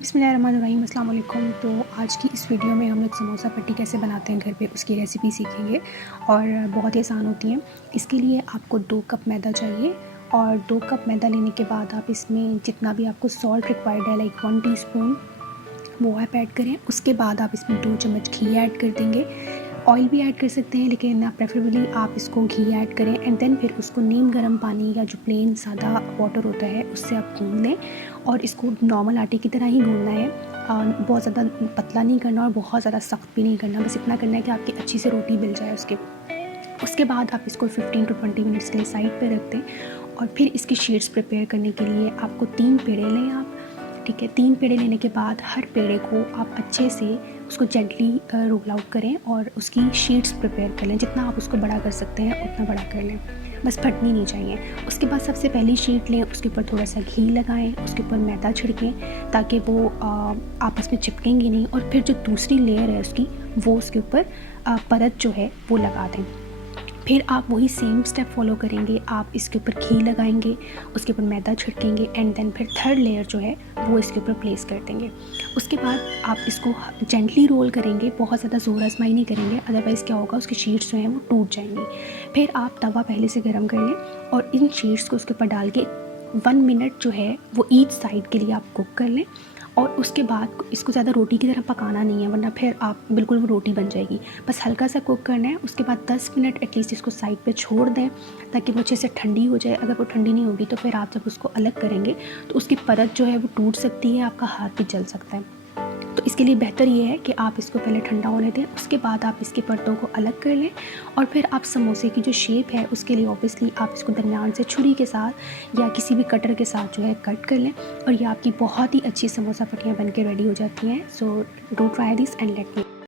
बिस्मिल्लाहिर्रहमानिर्रहीम, अस्सलाम वालेकुम। तो आज की इस वीडियो में हम लोग समोसा पट्टी कैसे बनाते हैं घर पे उसकी रेसिपी सीखेंगे और बहुत ही आसान होती है। इसके लिए आपको 2 कप मैदा चाहिए और 2 कप मैदा लेने के बाद आप इसमें जितना भी आपको सॉल्ट रिक्वायर्ड है लाइक 1 टीस्पून वो आप ऐड करें। उसके बाद आप इसमें 2 चम्मच घी ऐड कर देंगे। ऑयल भी ऐड कर सकते हैं लेकिन प्रेफरेबली आप इसको घी ऐड करें एंड देन फिर उसको नीम गर्म पानी या जो प्लेन सादा वाटर होता है उससे आप गूंद लें और इसको नॉर्मल आटे की तरह ही गूंदना है। बहुत ज़्यादा पतला नहीं करना और बहुत ज़्यादा सख्त भी नहीं करना, बस इतना करना है कि आपकी अच्छी से रोटी मिल जाए। उसके बाद आप इसको 15 टू 20 मिनट्स के लिए साइड पे रख दें और फिर इसकी शीट्स प्रिपेयर करने के लिए आपको 3 पेड़े लें आप। ठीक है, 3 पेड़े लेने के बाद हर पेड़े को आप अच्छे से उसको जेंटली रोल आउट करें और उसकी शीट्स प्रिपेयर कर लें। जितना आप उसको बड़ा कर सकते हैं उतना बड़ा कर लें, बस फटनी नहीं चाहिए। उसके बाद सबसे पहली शीट लें, उसके ऊपर थोड़ा सा घी लगाएं, उसके ऊपर मैदा छिड़कें ताकि वो आपस में चिपकेंगी नहीं और फिर जो दूसरी लेयर है उसकी वो उसके ऊपर परत जो है वो लगा दें। फिर आप वही सेम स्टेप फॉलो करेंगे, आप इसके ऊपर घी लगाएंगे, उसके ऊपर मैदा छिड़केंगे एंड देन फिर थर्ड लेयर जो है वो इसके ऊपर प्लेस कर देंगे। उसके बाद आप इसको जेंटली रोल करेंगे, बहुत ज़्यादा ज़ोर आजमाई नहीं करेंगे, अदरवाइज़ क्या होगा उसकी शीट्स जो हैं वो टूट जाएंगी। फिर आप तवा पहले से गर्म कर लें और इन शीट्स को उसके ऊपर डाल के 1 मिनट जो है वो ईच साइड के लिए आप कुक कर लें और उसके बाद इसको ज़्यादा रोटी की तरह पकाना नहीं है वरना फिर आप बिल्कुल वो रोटी बन जाएगी। बस हल्का सा कुक करना है। उसके बाद 10 मिनट एटलीस्ट इसको साइड पे छोड़ दें ताकि वो अच्छे से ठंडी हो जाए। अगर वो ठंडी नहीं होगी तो फिर आप जब उसको अलग करेंगे तो उसकी परत जो है वो टूट सकती है, आपका हाथ भी जल सकता है। तो इसके लिए बेहतर ये है कि आप इसको पहले ठंडा होने दें, उसके बाद आप इसकी परतों को अलग कर लें और फिर आप समोसे की जो शेप है उसके लिए ऑब्वियसली आप इसको दरमियान से छुरी के साथ या किसी भी कटर के साथ जो है कट कर लें और ये आपकी बहुत ही अच्छी समोसा पट्टियाँ बन के रेडी हो जाती हैं। So do try this and let me